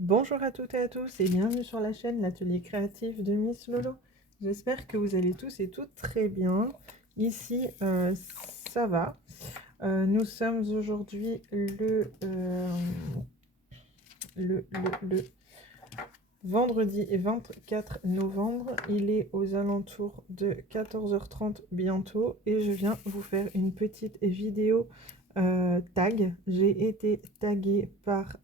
Bonjour à toutes et à tous et bienvenue sur la chaîne L'Atelier Créatif de Miss Lolo. J'espère que vous allez tous et toutes très bien. Ici, ça va. Nous sommes aujourd'hui le vendredi 24 novembre. Il est aux alentours de 14h30 bientôt et je viens vous faire une petite vidéo tag. J'ai été taguée par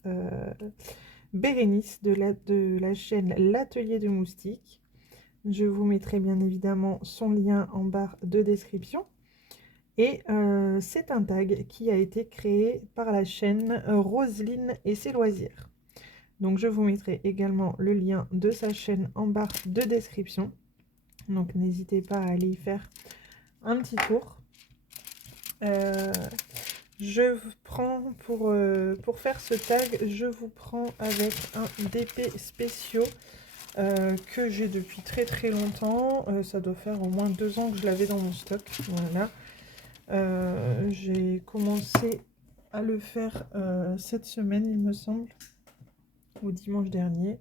Bérénice de la chaîne L'Atelier de Moustiques. Je vous mettrai bien évidemment son lien en barre de description. Et c'est un tag qui a été créé par la chaîne Roselyne et ses loisirs. Donc je vous mettrai également le lien de sa chaîne en barre de description. Donc n'hésitez pas à aller y faire un petit tour. Je prends pour faire ce tag, je vous prends avec un DP spéciaux que j'ai depuis très très longtemps. Ça doit faire au moins 2 ans que je l'avais dans mon stock. Voilà. J'ai commencé à le faire cette semaine, il me semble, ou dimanche dernier.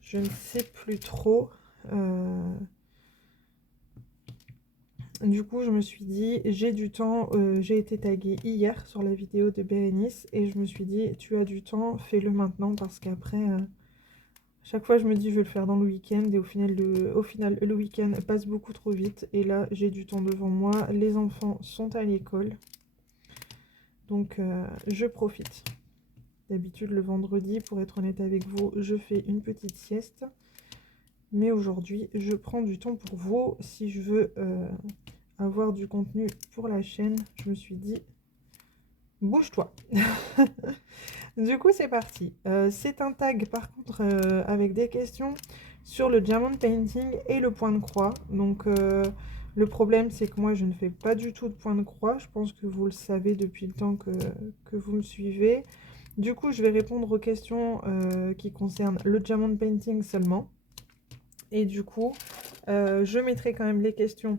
Je ne sais plus trop. Du coup, je me suis dit, j'ai du temps. J'ai été taguée hier sur la vidéo de Bérénice et je me suis dit, tu as du temps, fais-le maintenant parce qu'après, chaque fois, je me dis, je vais le faire dans le week-end et au final, le week-end passe beaucoup trop vite. Et là, j'ai du temps devant moi. Les enfants sont à l'école, donc je profite. D'habitude, le vendredi, pour être honnête avec vous, je fais une petite sieste. Mais aujourd'hui, je prends du temps pour vous. Si je veux avoir du contenu pour la chaîne, je me suis dit, bouge-toi. Du coup, c'est parti. C'est un tag, par contre, avec des questions sur le diamond painting et le point de croix. Donc, le problème, c'est que moi, je ne fais pas du tout de point de croix. Je pense que vous le savez depuis le temps que vous me suivez. Du coup, je vais répondre aux questions qui concernent le diamond painting seulement. Et du coup, je mettrai quand même les questions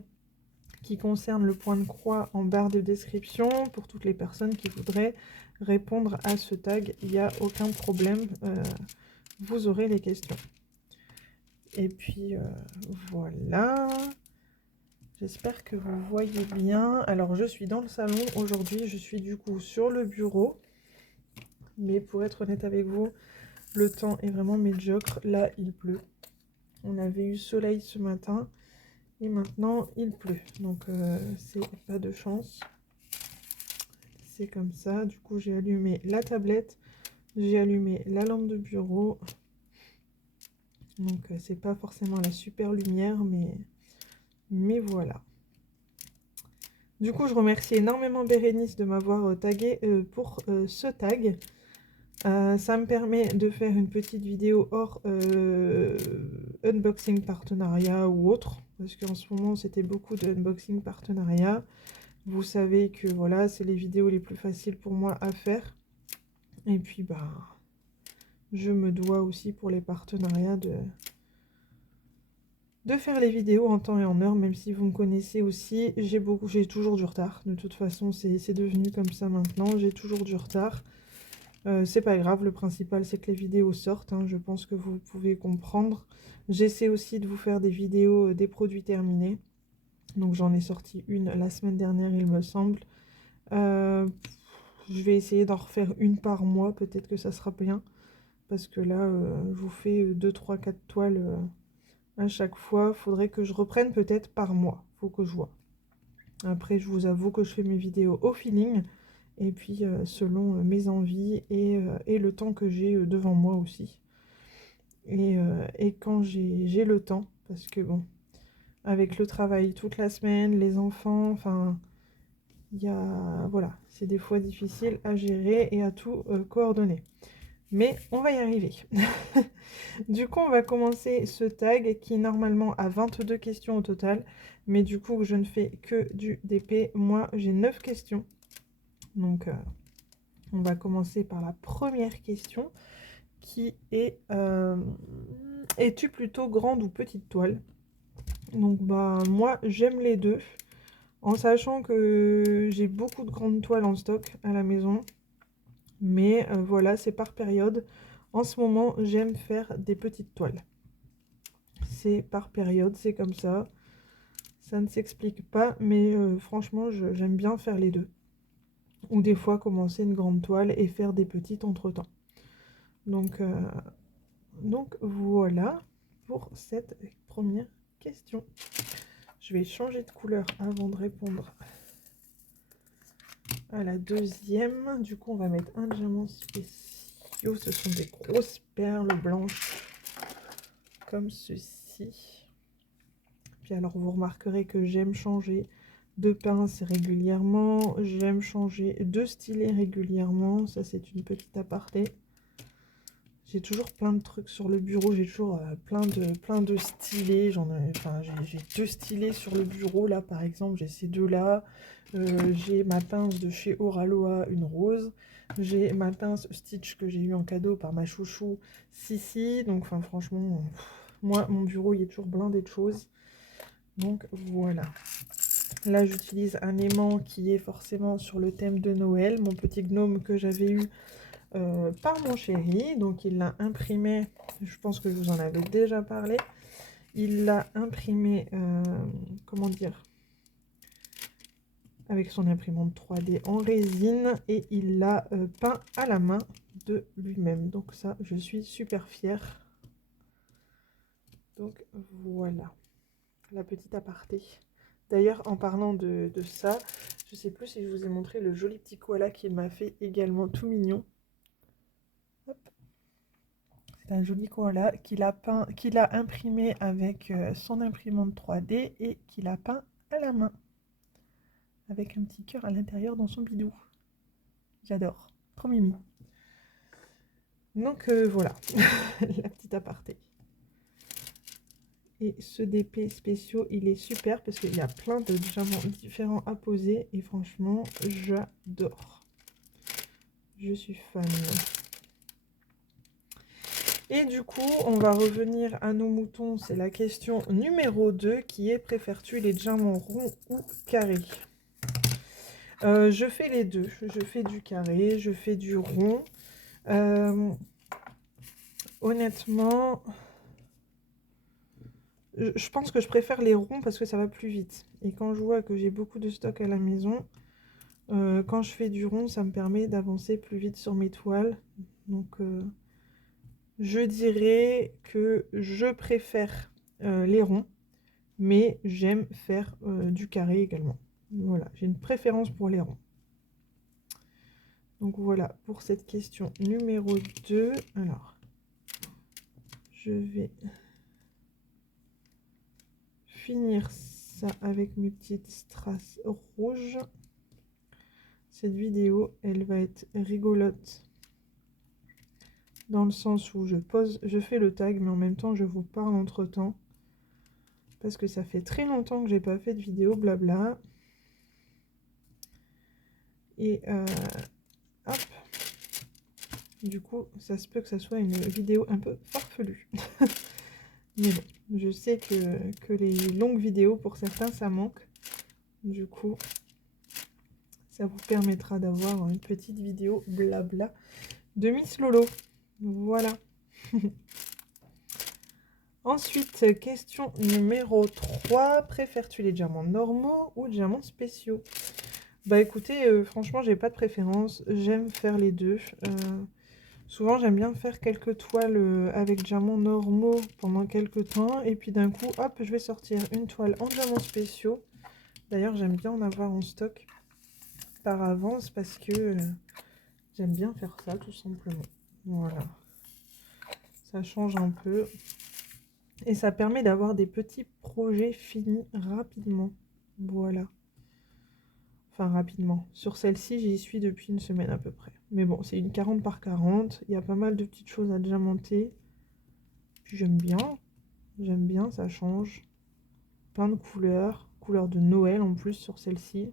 qui concernent le point de croix en barre de description pour toutes les personnes qui voudraient répondre à ce tag. Il n'y a aucun problème, vous aurez les questions. Et puis voilà, j'espère que vous voyez bien. Alors je suis dans le salon aujourd'hui, je suis du coup sur le bureau, mais pour être honnête avec vous, le temps est vraiment médiocre. Là il pleut, on avait eu soleil ce matin et maintenant il pleut, donc c'est pas de chance. C'est comme ça. Du coup, j'ai allumé la tablette, j'ai allumé la lampe de bureau. Donc, c'est pas forcément la super lumière, mais voilà. Du coup, je remercie énormément Bérénice de m'avoir tagué pour ce tag. Ça me permet de faire une petite vidéo hors unboxing partenariat ou autre. Parce qu'en ce moment, c'était beaucoup de unboxing partenariat. Vous savez que voilà, c'est les vidéos les plus faciles pour moi à faire. Et puis, bah, je me dois aussi pour les partenariats de faire les vidéos en temps et en heure, même si vous me connaissez aussi, j'ai toujours du retard. De toute façon, c'est devenu comme ça maintenant, j'ai toujours du retard. C'est pas grave, le principal c'est que les vidéos sortent, hein, je pense que vous pouvez comprendre. J'essaie aussi de vous faire des vidéos des produits terminés. Donc j'en ai sorti une la semaine dernière, il me semble. Je vais essayer d'en refaire une par mois, peut-être que ça sera bien. Parce que là, je vous fais 2, 3, 4 toiles à chaque fois. Faudrait que je reprenne peut-être par mois. Faut que je vois. Après, je vous avoue que je fais mes vidéos au feeling. Et puis, selon mes envies et le temps que j'ai devant moi aussi. Et quand j'ai le temps, parce que bon, avec le travail toute la semaine, les enfants, enfin, il y a, voilà, c'est des fois difficile à gérer et à tout coordonner. Mais on va y arriver. Du coup, on va commencer ce tag qui normalement a 22 questions au total. Mais du coup, je ne fais que du DP. Moi, j'ai 9 questions. Donc, on va commencer par la première question qui est es-tu plutôt grande ou petite toile? Donc, bah, moi, j'aime les deux. En sachant que j'ai beaucoup de grandes toiles en stock à la maison. Mais voilà, c'est par période. En ce moment, j'aime faire des petites toiles. C'est par période, c'est comme ça. Ça ne s'explique pas, mais franchement, j'aime bien faire les deux. Ou des fois, commencer une grande toile et faire des petites entre-temps. Donc voilà pour cette première question. Je vais changer de couleur avant de répondre à la deuxième. Du coup, on va mettre un diamant spéciaux. Ce sont des grosses perles blanches comme ceci. Puis alors, vous remarquerez que j'aime changer de pince régulièrement. J'aime changer de stylet régulièrement. Ça, c'est une petite aparté. J'ai toujours plein de trucs sur le bureau, j'ai toujours plein de stylés. J'ai 2 stylés sur le bureau, là par exemple, j'ai ces deux-là. J'ai ma pince de chez Oraloa, une rose. J'ai ma pince Stitch que j'ai eu en cadeau par ma chouchou Sissi. Donc enfin franchement, moi mon bureau il est toujours blindé de choses. Donc voilà. Là j'utilise un aimant qui est forcément sur le thème de Noël, mon petit gnome que j'avais eu par mon chéri. Donc il l'a imprimé, je pense que je vous en avais déjà parlé, il l'a imprimé, comment dire, avec son imprimante 3D en résine, et il l'a peint à la main de lui-même. Donc ça, je suis super fière. Donc voilà, la petite aparté. D'ailleurs, en parlant de ça, je sais plus si je vous ai montré le joli petit koala qu'il m'a fait également, tout mignon. C'est un joli koala qu'il a imprimé avec son imprimante 3D et qu'il a peint à la main, avec un petit cœur à l'intérieur dans son bidou. J'adore, trop mimi. Donc voilà, la petite aparté. Et ce DP spéciaux, il est super parce qu'il y a plein de diamants différents à poser et franchement, j'adore. Je suis fan. Et du coup, on va revenir à nos moutons. C'est la question numéro 2 qui est: préfères-tu les diamants ronds ou carrés? Je fais les deux. Je fais du carré, je fais du rond. Honnêtement, je pense que je préfère les ronds parce que ça va plus vite. Et quand je vois que j'ai beaucoup de stock à la maison, quand je fais du rond, ça me permet d'avancer plus vite sur mes toiles. Donc, je dirais que je préfère les ronds, mais j'aime faire du carré également. Voilà, j'ai une préférence pour les ronds. Donc voilà pour cette question numéro 2. Alors, je vais finir ça avec mes petites strass rouges. Cette vidéo, elle va être rigolote dans le sens où je fais le tag, mais en même temps je vous parle entre temps parce que ça fait très longtemps que j'ai pas fait de vidéo blabla. Et hop, du coup ça se peut que ça soit une vidéo un peu farfelue. Mais bon, je sais que les longues vidéos pour certains ça manque. Du coup ça vous permettra d'avoir une petite vidéo blabla de Miss Lolo. Voilà. Ensuite, question numéro 3. Préfères-tu les diamants normaux ou diamants spéciaux? Bah écoutez, franchement, j'ai pas de préférence. J'aime faire les deux. Souvent, j'aime bien faire quelques toiles avec diamants normaux pendant quelques temps. Et puis d'un coup, hop, je vais sortir une toile en diamants spéciaux. D'ailleurs, j'aime bien en avoir en stock par avance parce que j'aime bien faire ça, tout simplement. Voilà. Ça change un peu. Et ça permet d'avoir des petits projets finis rapidement. Voilà. Enfin, rapidement. Sur celle-ci, j'y suis depuis une semaine à peu près. Mais bon, c'est une 40 par 40. Il y a pas mal de petites choses à diamanter. Puis j'aime bien. J'aime bien, ça change. Plein de couleurs. Couleurs de Noël en plus sur celle-ci.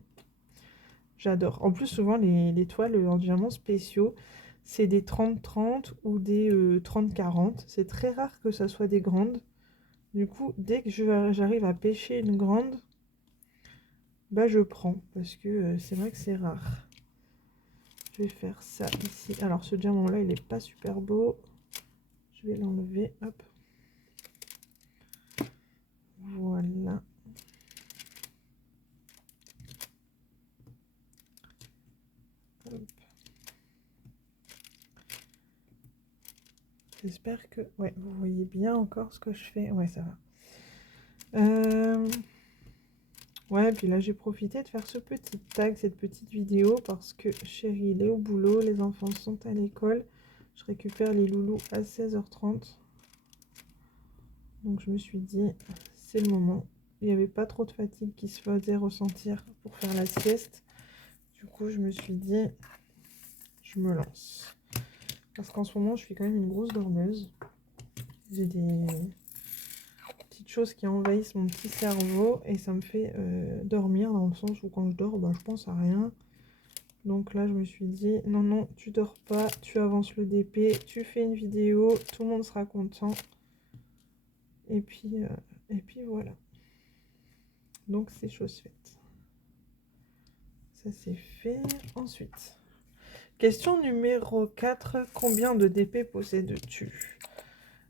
J'adore. En plus, souvent, les toiles en diamants spéciaux, c'est des 30-30 ou des 30-40. C'est très rare que ça soit des grandes. Du coup, dès que j'arrive à pêcher une grande, bah je prends. Parce que c'est vrai que c'est rare. Je vais faire ça ici. Alors ce diamant là il est pas super beau. Je vais l'enlever, hop. Voilà. J'espère que... Ouais, vous voyez bien encore ce que je fais. Ouais, ça va. Ouais, puis là, j'ai profité de faire ce petit tag, cette petite vidéo, parce que chérie, il est au boulot, les enfants sont à l'école. Je récupère les loulous à 16h30. Donc, je me suis dit, c'est le moment. Il n'y avait pas trop de fatigue qui se faisait ressentir pour faire la sieste. Du coup, je me suis dit, je me lance. Parce qu'en ce moment, je suis quand même une grosse dormeuse. J'ai des petites choses qui envahissent mon petit cerveau et ça me fait dormir dans le sens où quand je dors, bah, je pense à rien. Donc là, je me suis dit, non, non, tu dors pas, tu avances le DP, tu fais une vidéo, tout le monde sera content. Et puis voilà. Donc c'est chose faite. Ça c'est fait. Ensuite, question numéro 4. Combien de DP possèdes-tu?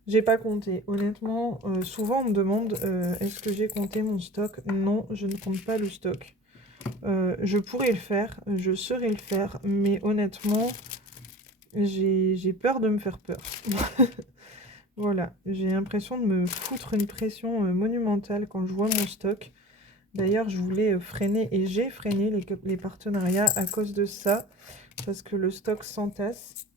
J'ai pas compté. Honnêtement, souvent on me demande est-ce que j'ai compté mon stock? Non, je ne compte pas le stock. Je pourrais le faire, je saurais le faire, mais honnêtement, j'ai peur de me faire peur. Voilà, j'ai l'impression de me foutre une pression monumentale quand je vois mon stock. D'ailleurs, je voulais freiner et j'ai freiné les partenariats à cause de ça, parce que le stock s'entasse.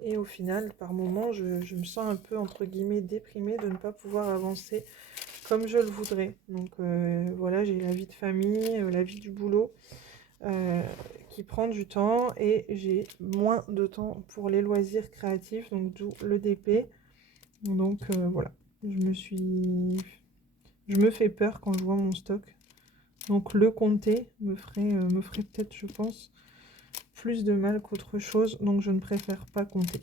Et au final, par moments, je me sens un peu, entre guillemets, déprimée de ne pas pouvoir avancer comme je le voudrais. Donc voilà, j'ai la vie de famille, la vie du boulot qui prend du temps et j'ai moins de temps pour les loisirs créatifs, donc d'où le DP. Donc voilà, je me fais peur quand je vois mon stock. Donc le compter me ferait peut-être, je pense, plus de mal qu'autre chose. Donc je ne préfère pas compter.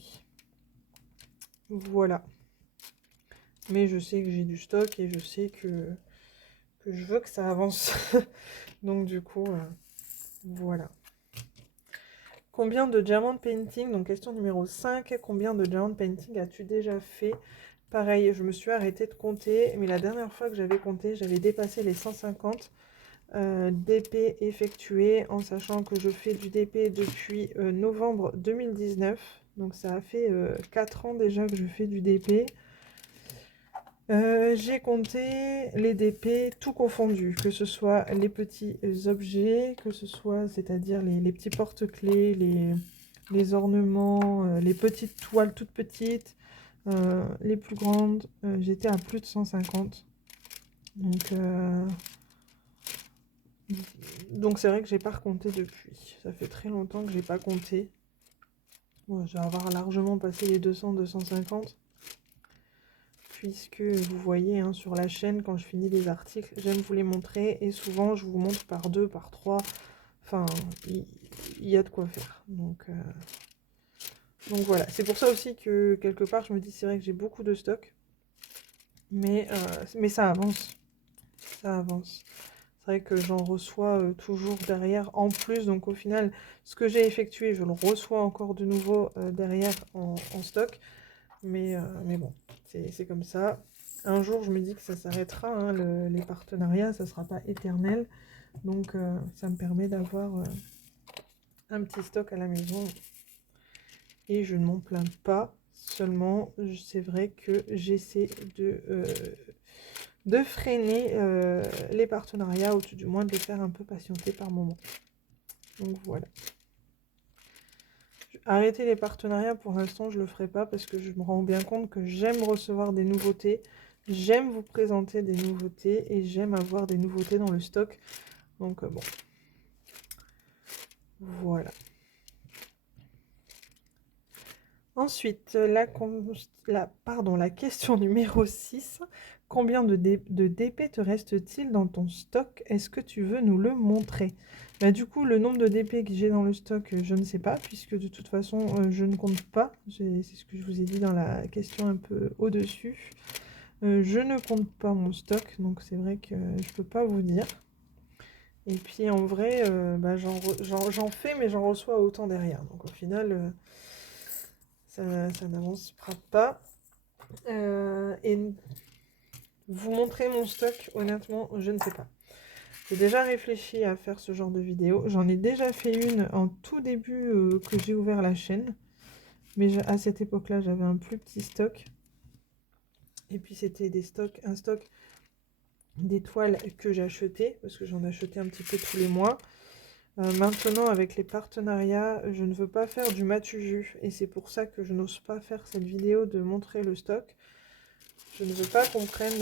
Voilà. Mais je sais que j'ai du stock et je sais que je veux que ça avance. Donc du coup, voilà. Combien de diamond painting, donc question numéro 5, combien de diamond painting as-tu déjà fait? Pareil, je me suis arrêtée de compter, mais la dernière fois que j'avais compté, j'avais dépassé les 150 DP effectués, en sachant que je fais du DP depuis novembre 2019. Donc ça a fait 4 ans déjà que je fais du DP. J'ai compté les DP tout confondu, que ce soit les petits objets, que ce soit, c'est-à-dire les petits porte-clés, les ornements, les petites toiles toutes petites, les plus grandes. J'étais à plus de 150. Donc c'est vrai que j'ai pas recompté depuis. Ça fait très longtemps que j'ai pas compté. Bon, je vais avoir largement passé les 200-250. Puisque vous voyez hein, sur la chaîne, quand je finis les articles, j'aime vous les montrer. Et souvent, je vous montre par 2, par 3. Enfin, il y a de quoi faire. Donc voilà. C'est pour ça aussi que, quelque part, je me dis, c'est vrai que j'ai beaucoup de stock. Mais ça avance. Ça avance. C'est vrai que j'en reçois toujours derrière en plus. Donc au final, ce que j'ai effectué, je le reçois encore de nouveau derrière en stock. Mais bon, c'est comme ça. Un jour, je me dis que ça s'arrêtera, hein, les partenariats, ça ne sera pas éternel. Donc, ça me permet d'avoir un petit stock à la maison. Et je ne m'en plains pas. Seulement, c'est vrai que j'essaie de freiner les partenariats, ou tout du moins de les faire un peu patienter par moment. Donc, voilà. Arrêter les partenariats, pour l'instant, je ne le ferai pas parce que je me rends bien compte que j'aime recevoir des nouveautés. J'aime vous présenter des nouveautés et j'aime avoir des nouveautés dans le stock. Donc, bon. Voilà. Ensuite, la question numéro 6. Combien de DP te reste-t-il dans ton stock? Est-ce que tu veux nous le montrer? Bah, du coup, le nombre de DP que j'ai dans le stock, je ne sais pas, puisque de toute façon, je ne compte pas. C'est ce que je vous ai dit dans la question un peu au-dessus. Je ne compte pas mon stock, donc c'est vrai que je peux pas vous dire. Et puis en vrai, bah, j'en fais, mais j'en reçois autant derrière. Donc au final, ça n'avancera pas. Et vous montrer mon stock, honnêtement, je ne sais pas. J'ai déjà réfléchi à faire ce genre de vidéo. J'en ai déjà fait une en tout début que j'ai ouvert la chaîne. Mais à cette époque-là, j'avais un plus petit stock. Et puis c'était un stock des toiles que j'achetais, parce que j'en achetais un petit peu tous les mois. Maintenant, avec les partenariats, je ne veux pas faire du matu vu. Et c'est pour ça que je n'ose pas faire cette vidéo de montrer le stock. Je ne veux pas qu'on prenne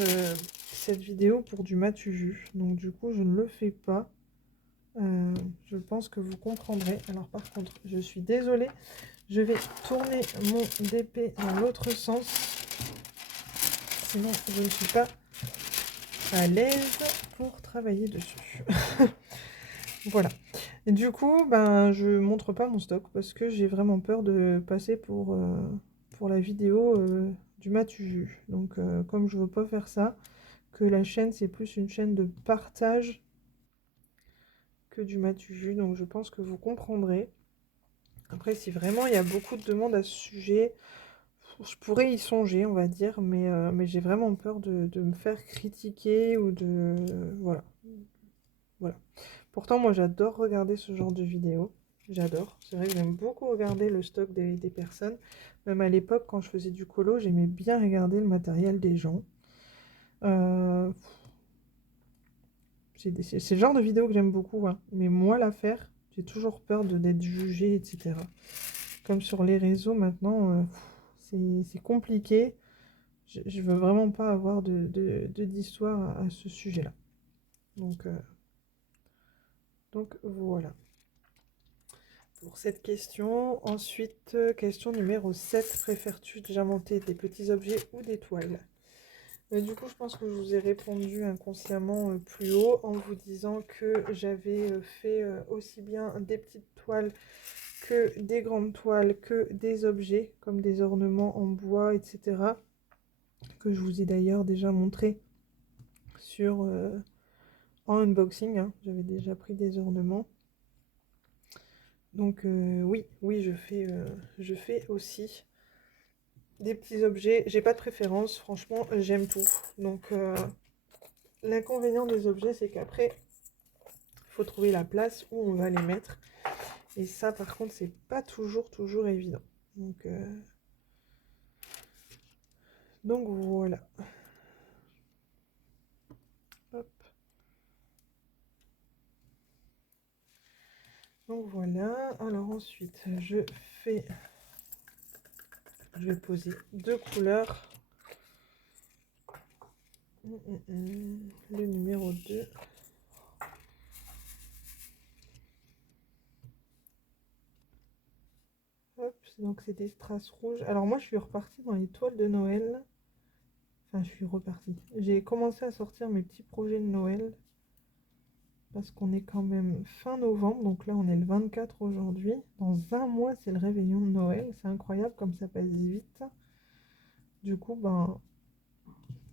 cette vidéo pour du matu vu. Donc du coup, je ne le fais pas. Je pense que vous comprendrez. Alors par contre, je suis désolée. Je vais tourner mon DP dans l'autre sens. Sinon, je ne suis pas à l'aise pour travailler dessus. Voilà. Et du coup, ben, je montre pas mon stock parce que j'ai vraiment peur de passer pour la vidéo du matu vu. Donc, comme je veux pas faire ça, que la chaîne, c'est plus une chaîne de partage que du matu vu. Donc, je pense que vous comprendrez. Après, si vraiment il y a beaucoup de demandes à ce sujet, je pourrais y songer, on va dire, mais j'ai vraiment peur de me faire critiquer ou de... Voilà. Voilà. Pourtant, moi, j'adore regarder ce genre de vidéos. J'adore. C'est vrai que j'aime beaucoup regarder le stock des personnes. Même à l'époque, quand je faisais du colo, j'aimais bien regarder le matériel des gens. C'est le genre de vidéo que j'aime beaucoup, hein. Mais moi, la faire, j'ai toujours peur d'être jugée, etc. Comme sur les réseaux, maintenant, c'est compliqué. Je veux vraiment pas avoir d'histoire à ce sujet-là. Donc voilà. Pour cette question. Ensuite, question numéro 7. Préfères-tu diamanter des petits objets ou des toiles? Du coup, je pense que je vous ai répondu inconsciemment plus haut en vous disant que j'avais fait aussi bien des petites toiles que des grandes toiles, que des objets comme des ornements en bois, etc. Que je vous ai d'ailleurs déjà montré sur en unboxing, hein. J'avais déjà pris des ornements. Donc oui, je fais aussi des petits objets. J'ai pas de préférence, franchement, j'aime tout. Donc l'inconvénient des objets, c'est qu'après, il faut trouver la place où on va les mettre. Et ça, par contre, c'est pas toujours évident. Donc voilà. Hop. Donc voilà. Alors ensuite, je vais poser deux couleurs. Le numéro 2. Hop, donc c'est des strass rouges. Alors moi, je suis repartie dans les toiles de Noël. Enfin, je suis repartie. J'ai commencé à sortir mes petits projets de Noël. Parce qu'on est quand même fin novembre. Donc là, on est le 24 aujourd'hui. Dans un mois, c'est le réveillon de Noël. C'est incroyable comme ça passe vite. Du coup, ben,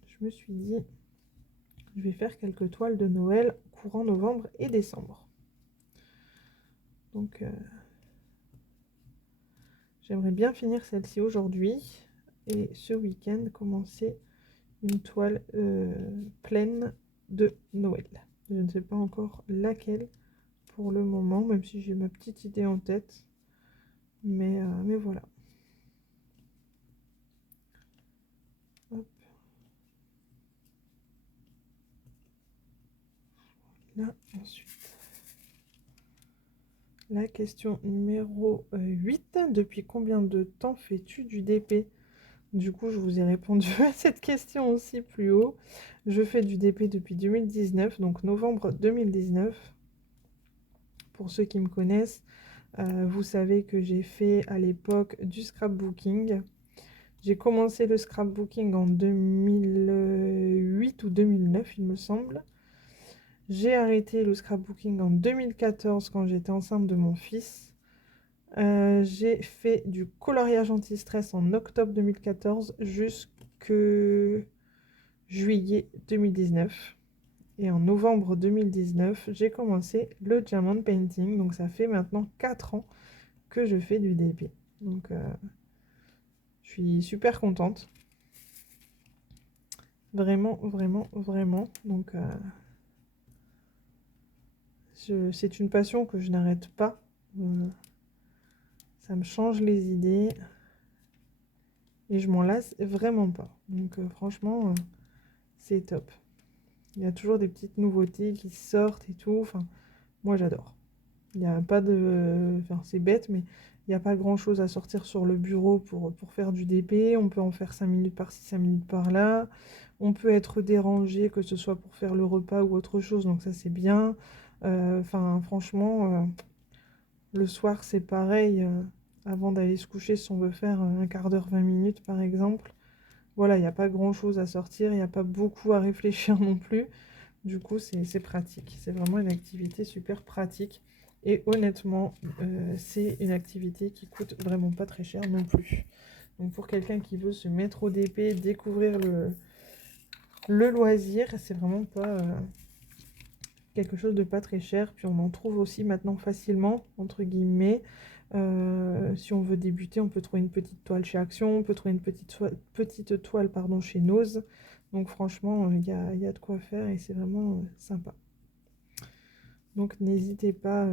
je me suis dit, je vais faire quelques toiles de Noël courant novembre et décembre. Donc, j'aimerais bien finir celle-ci aujourd'hui. Et ce week-end, commencer une toile pleine de Noël. Je ne sais pas encore laquelle pour le moment, même si j'ai ma petite idée en tête. Mais voilà. Hop. Là, ensuite. La question numéro 8. Depuis combien de temps fais-tu du DP? Du coup, je vous ai répondu à cette question aussi plus haut. Je fais du DP depuis 2019, donc novembre 2019. Pour ceux qui me connaissent, vous savez que j'ai fait à l'époque du scrapbooking. J'ai commencé le scrapbooking en 2008 ou 2009, il me semble. J'ai arrêté le scrapbooking en 2014 quand j'étais enceinte de mon fils. J'ai fait du coloriage anti-stress en octobre 2014 jusqu'à juillet 2019. Et en novembre 2019, j'ai commencé le diamond painting. Donc ça fait maintenant 4 ans que je fais du DP. Donc suis super contente. Vraiment, vraiment, vraiment. Donc, c'est une passion que je n'arrête pas. Ça me change les idées. Et je m'en lasse vraiment pas. Donc, franchement, c'est top. Il y a toujours des petites nouveautés qui sortent et tout. Enfin, moi, j'adore. Il n'y a pas de... Enfin, c'est bête, mais il n'y a pas grand-chose à sortir sur le bureau pour faire du DP. On peut en faire 5 minutes par-ci, 5 minutes par-là. On peut être dérangé, que ce soit pour faire le repas ou autre chose. Donc ça, c'est bien. Enfin, franchement, le soir, c'est pareil. Avant d'aller se coucher, si on veut faire un quart d'heure, 20 minutes, par exemple. Voilà, il n'y a pas grand-chose à sortir. Il n'y a pas beaucoup à réfléchir non plus. Du coup, c'est pratique. C'est vraiment une activité super pratique. Et honnêtement, c'est une activité qui coûte vraiment pas très cher non plus. Donc pour quelqu'un qui veut se mettre au DP, découvrir le loisir, c'est vraiment pas quelque chose de pas très cher. Puis on en trouve aussi maintenant facilement, entre guillemets. Si on veut débuter, on peut trouver une petite toile chez Action, on peut trouver une petite toile pardon, chez Nose. Donc franchement, il y a de quoi faire et c'est vraiment sympa. Donc n'hésitez pas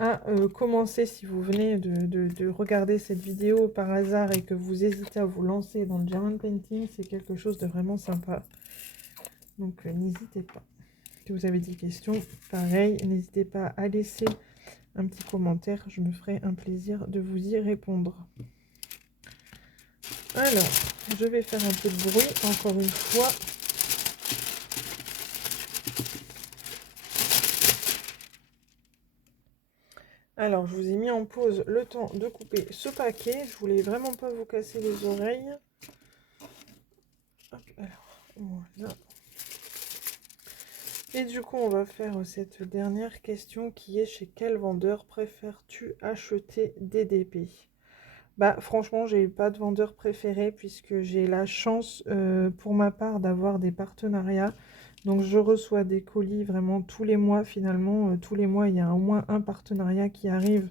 à commencer si vous venez de regarder cette vidéo par hasard et que vous hésitez à vous lancer dans le diamond painting. C'est quelque chose de vraiment sympa. Donc n'hésitez pas. Si vous avez des questions, pareil, n'hésitez pas à laisser un petit commentaire. Je me ferai un plaisir de vous y répondre. Alors, je vais faire un peu de bruit encore une fois. Alors, je vous ai mis en pause le temps de couper ce paquet. Je voulais vraiment pas vous casser les oreilles. Hop, alors, voilà. Et du coup, on va faire cette dernière question qui est: chez quel vendeur préfères-tu acheter des DP? Bah, franchement, j'ai pas de vendeur préféré puisque j'ai la chance pour ma part d'avoir des partenariats. Donc, je reçois des colis vraiment tous les mois finalement. Tous les mois, il y a au moins un partenariat qui arrive.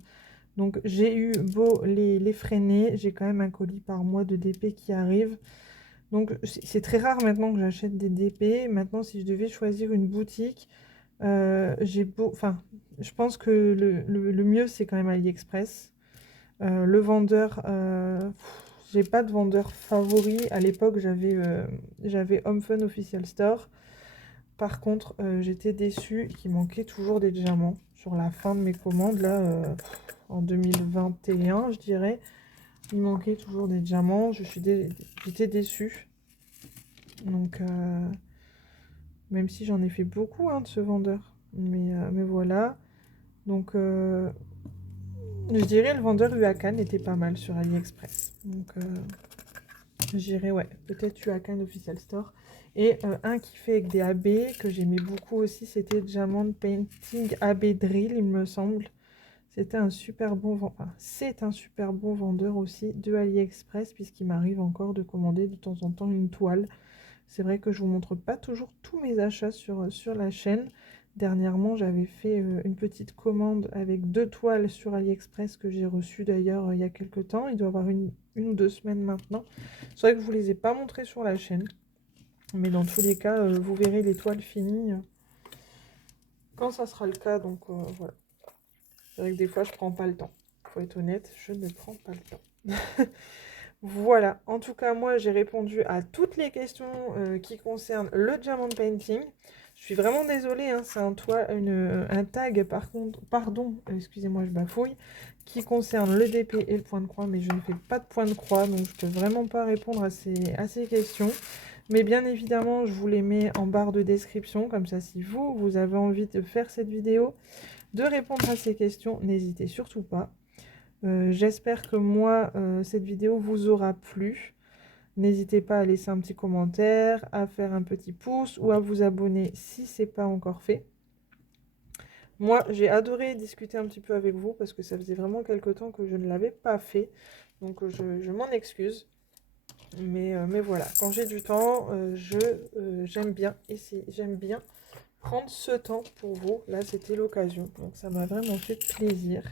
Donc, j'ai eu beau les freiner, j'ai quand même un colis par mois de DP qui arrive. Donc, c'est très rare maintenant que j'achète des DP. Maintenant, si je devais choisir une boutique, enfin, je pense que le mieux, c'est quand même AliExpress. Le vendeur, j'ai pas de vendeur favori. À l'époque, j'avais HomeFun Official Store. Par contre, j'étais déçue qu'il manquait toujours des diamants sur la fin de mes commandes. Là, en 2021, je dirais, il manquait toujours des diamants. J'étais déçue. Donc, même si j'en ai fait beaucoup de ce vendeur. Mais voilà. Donc, je dirais le vendeur Huacan était pas mal sur AliExpress. Donc, je dirais, ouais, peut-être Huacan Official Store. Et un qui fait avec des AB, que j'aimais beaucoup aussi, c'était Diamond Painting AB Drill, il me semble. C'était un super bon vendeur. C'est un super bon vendeur aussi de AliExpress, puisqu'il m'arrive encore de commander de temps en temps une toile. C'est vrai que je ne vous montre pas toujours tous mes achats sur la chaîne. Dernièrement, j'avais fait une petite commande avec 2 toiles sur AliExpress que j'ai reçues d'ailleurs il y a quelques temps. Il doit y avoir une ou 2 semaines maintenant. C'est vrai que je ne vous les ai pas montrées sur la chaîne. Mais dans tous les cas, vous verrez les toiles finies quand ça sera le cas. Donc voilà. C'est vrai que des fois, je ne prends pas le temps. Il faut être honnête, je ne prends pas le temps. Voilà, en tout cas, moi, j'ai répondu à toutes les questions qui concernent le diamond painting. Je suis vraiment désolée, hein, c'est un tag, par contre, pardon, excusez-moi, je bafouille, qui concerne le DP et le point de croix, mais je ne fais pas de point de croix, donc je ne peux vraiment pas répondre à ces questions. Mais bien évidemment, je vous les mets en barre de description, comme ça, si vous avez envie de faire cette vidéo, de répondre à ces questions, n'hésitez surtout pas. J'espère que moi, cette vidéo vous aura plu. N'hésitez pas à laisser un petit commentaire, à faire un petit pouce ou à vous abonner si ce n'est pas encore fait. Moi, j'ai adoré discuter un petit peu avec vous parce que ça faisait vraiment quelque temps que je ne l'avais pas fait. Donc, je m'en excuse. Mais voilà, quand j'ai du temps, j'aime bien prendre ce temps pour vous. Là, c'était l'occasion. Donc, ça m'a vraiment fait plaisir.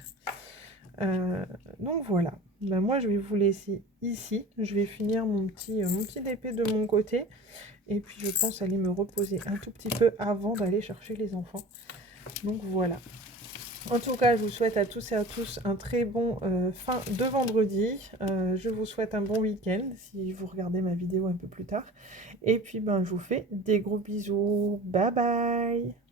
Donc voilà. ben moi je vais vous laisser ici. Je vais finir mon petit DP de mon côté. Et puis je pense aller me reposer un tout petit peu avant d'aller chercher les enfants. Donc voilà. En tout cas, je vous souhaite à tous et à tous un très bon fin de vendredi. Je vous souhaite un bon week-end si vous regardez ma vidéo un peu plus tard. Et puis, ben, je vous fais des gros bisous. Bye bye!